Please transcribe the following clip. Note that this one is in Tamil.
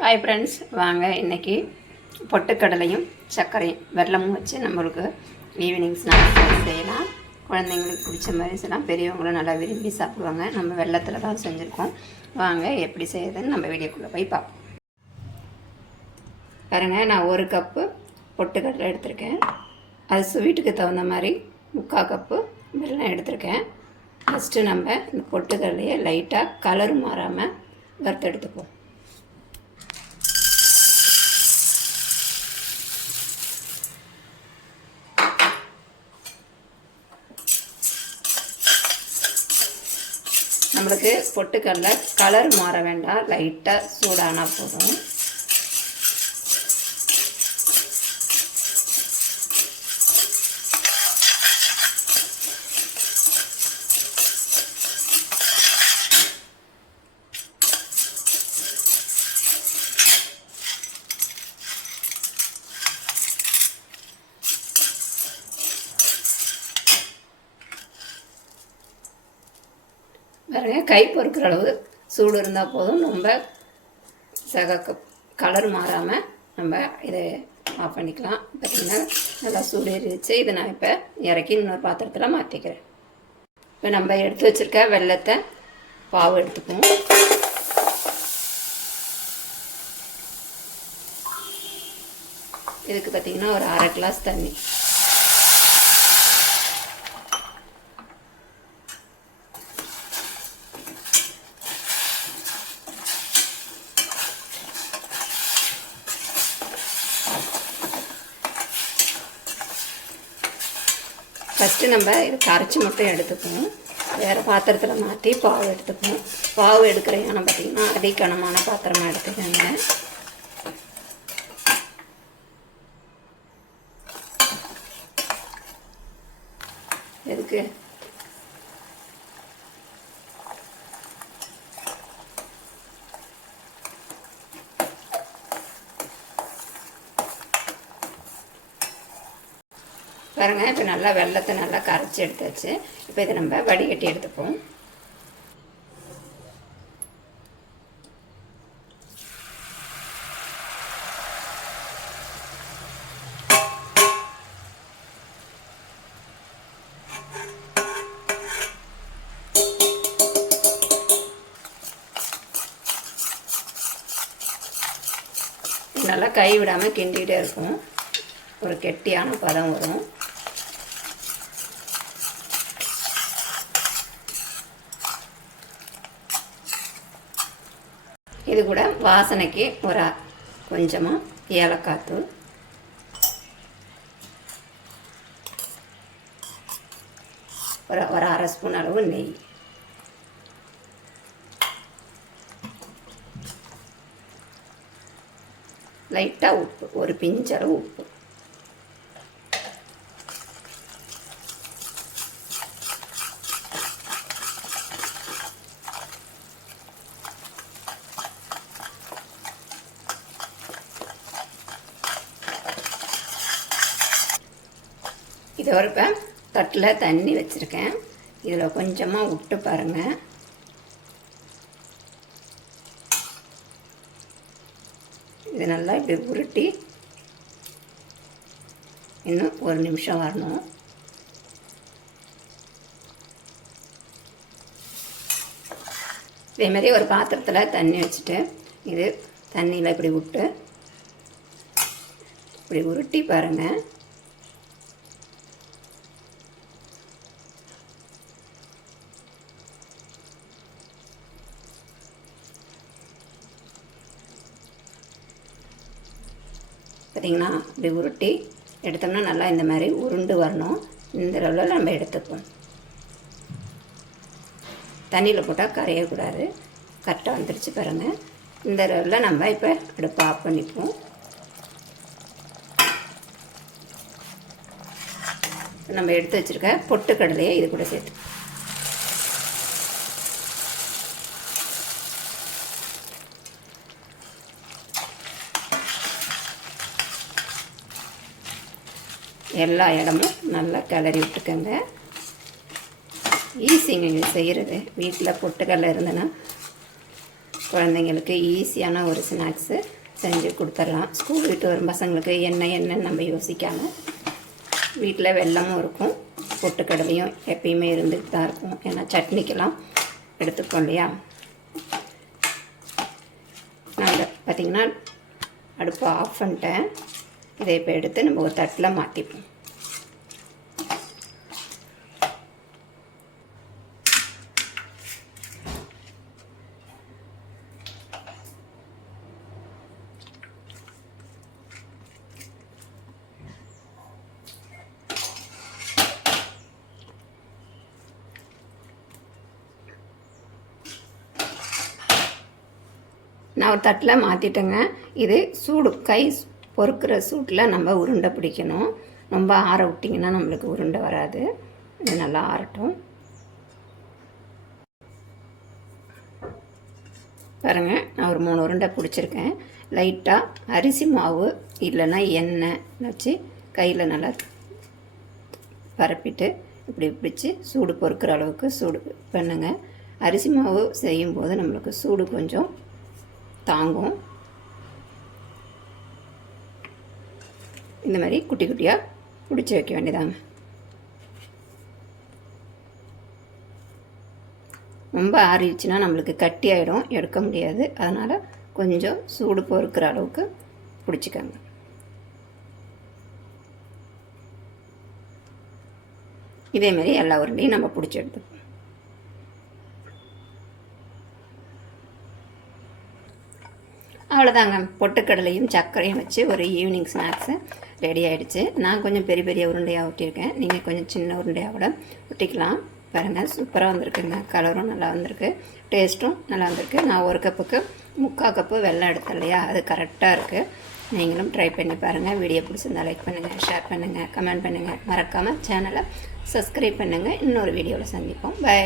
ஹாய் ஃப்ரெண்ட்ஸ் வாங்க இன்றைக்கி பொட்டுக்கடலையும் சர்க்கரையும் வெல்லமும் வச்சு நம்மளுக்கு ஈவினிங் ஸ்நாக்ஸ் செய்யலாம். குழந்தைங்களுக்கு பிடிச்ச மாதிரி செய்யலாம். பெரியவங்களும் நல்லா விரும்பி சாப்பிடுவாங்க. நம்ம வெள்ளத்தில் தான் செஞ்சுருக்கோம். வாங்க எப்படி செய்யறதுன்னு நம்ம வீடியோக்குள்ளே போய் பார்ப்போம். பாருங்கள் நான் ஒரு கப்பு பொட்டுக்கடலை எடுத்திருக்கேன். அது ஸ்வீட்டுக்கு தகுந்த மாதிரி முக்கால் கப்பு வெல்லம் எடுத்திருக்கேன். ஃபஸ்ட்டு நம்ம இந்த பொட்டுக்கடலையை லைட்டாக கலர் மாறாமல் வறுத்தெடுத்துப்போம். நம்மளுக்கு பொட்டுக்கடலை கலர் மாற வேண்டாம். லைட்டாக சூடானால் போதும். பாருங்கள் கை பொறுக்கிற அளவு சூடு இருந்தால் போதும். ரொம்ப சக கலர் மாறாமல் நம்ம இதை ஆஃப் பண்ணிக்கலாம். பார்த்திங்கன்னா நல்லா சூடு இருந்துச்சு இதை நான் இப்போ இறக்கி இன்னொரு பாத்திரத்தில் மாற்றிக்கிறேன் இப்போ நம்ம எடுத்து வச்சுருக்க வெள்ளத்தை பாவு எடுத்துக்குவோம் இதுக்கு பார்த்திங்கன்னா ஒரு அரை கிளாஸ் தண்ணி. ஃபஸ்ட்டு நம்ம இது கரைச்சி மட்டும் எடுத்துக்கணும் வேறு பாத்திரத்தில் மாற்றி பாவு எடுத்துக்கணும் பாவு எடுக்கிற யானம் பார்த்திங்கன்னா அதே கனமான பாத்திரமாக எடுத்துக்கோங்க. எதுக்கு? பாருங்க இப்போ நல்லா வெள்ளத்தை நல்லா கரைச்சி எடுத்தாச்சு. இப்போ இதை நம்ம வடிகட்டி எடுத்துப்போம். நல்லா கை விடாமல் கிண்டிகிட்டே இருக்கும். ஒரு கெட்டியான பதம் வரும். இது கூட வாசனைக்கு ஒரு கொஞ்சமாக ஏலக்காய் தூள். ஒரு ஒரு அரை ஸ்பூன் அளவு நெய். லைட்டாக உப்பு ஒரு பிஞ்சளவு உப்பு. இது ஒரு இப்போ தட்டில் தண்ணி வச்சுருக்கேன். இதில் கொஞ்சமாக விட்டு பாருங்கள் இது நல்லா இப்படி உருட்டி இன்னும் ஒரு நிமிஷம் வரணும். இதே ஒரு பாத்திரத்தில் தண்ணி வச்சுட்டு இது தண்ணியில் இப்படி விட்டு இப்படி உருட்டி பாருங்கள் பார்த்தீங்கன்னா இப்படி உருட்டி எடுத்தோம்னா நல்லா இந்த மாதிரி உருண்டு வரணும். இந்த அளவில் நம்ம எடுத்துப்போம். தண்ணியில் போட்டால் கரையக்கூடாது. கரெக்டாக வந்துருச்சு பாருங்கள் இந்த அளவில் நம்ம இப்போ அடுப்பு ஆஃப் பண்ணிப்போம். நம்ம எடுத்து வச்சுருக்க பொட்டுக்கடலையை இது கூட சேர்த்து எல்லா இடமும் நல்லா கிளறி விட்டுக்கோங்க. ஈஸிங்க இது செய்கிறது வீட்டில் பொட்டுக்கடலை இருந்ததுன்னா குழந்தைங்களுக்கு ஈஸியான ஒரு ஸ்நாக்ஸு செஞ்சு கொடுத்துடலாம். ஸ்கூல் விட்டு வரும் பசங்களுக்கு என்ன என்னன்னு நம்ம யோசிக்காமல் வீட்டில் வெள்ளமும் இருக்கும். பொட்டுக்கடலையும் எப்பயுமே இருந்துட்டு தான் இருக்கும். ஏன்னா சட்னிக்கெல்லாம் எடுத்துப்போம் இல்லையா? நாங்கள் பார்த்திங்கன்னா அடுப்பை ஆஃப் பண்ணிட்டேன். இதை இப்போ எடுத்து நம்ம ஒரு தட்டில் மாற்றிப்போம் நான் ஒரு தட்டில் மாற்றிட்டேங்க இது சூடு கை பொறுக்கிற சூட்டில் நம்ம உருண்டை பிடிக்கணும். ரொம்ப ஆற விட்டிங்கன்னா நம்மளுக்கு உருண்டை வராது. இது நல்லா ஆறட்டும். பாருங்கள் நான் ஒரு மூணு உருண்டை பிடிச்சிருக்கேன். லைட்டாக அரிசி மாவு இல்லைன்னா எண்ணெய் வச்சு கையில் நல்லா பரப்பிட்டு இப்படி பிடிச்சி சூடு பொறுக்கிற அளவுக்கு சூடு பண்ணுங்கள் அரிசி மாவு செய்யும்போது நம்மளுக்கு சூடு கொஞ்சம் தாங்கும். இந்த மாதிரி குட்டி குட்டியாக பிடிச்சி வைக்க வேண்டியதாங்க ரொம்ப ஆறிடுச்சுன்னா நம்மளுக்கு கட்டி ஆகிடும் எடுக்க முடியாது. அதனால் கொஞ்சம் சூடு பொறுக்கிற அளவுக்கு பிடிச்சிக்கோங்க. இதே மாதிரி எல்லா உருண்டையும் நம்ம பிடிச்சி எடுத்துக்கோம் அவ்வளோதாங்க பொட்டுக்கடலையும் சர்க்கரையும் வச்சு ஒரு ஈவினிங் ஸ்நாக்ஸு ரெடி ஆகிடுச்சு நான் கொஞ்சம் பெரிய பெரிய உருண்டையாக ஒட்டியிருக்கேன். நீங்கள் கொஞ்சம் சின்ன உருண்டையாக கூட ஊட்டிக்கலாம் பாருங்கள் சூப்பராக வந்திருக்குங்க. கலரும் நல்லா வந்திருக்கு. டேஸ்ட்டும் நல்லா வந்திருக்கு. நான் ஒரு கப்புக்கு முக்கால் கப்பு வெள்ளம் எடுத்தேன் இல்லையா? அது கரெக்டாக இருக்குது நீங்களும் ட்ரை பண்ணி பாருங்கள் வீடியோ பிடிச்சிருந்தா லைக் பண்ணுங்கள் ஷேர் பண்ணுங்கள் கமெண்ட் பண்ணுங்கள் மறக்காமல் சேனலை சப்ஸ்கிரைப் பண்ணுங்கள் இன்னொரு வீடியோவில் சந்திப்போம். பை.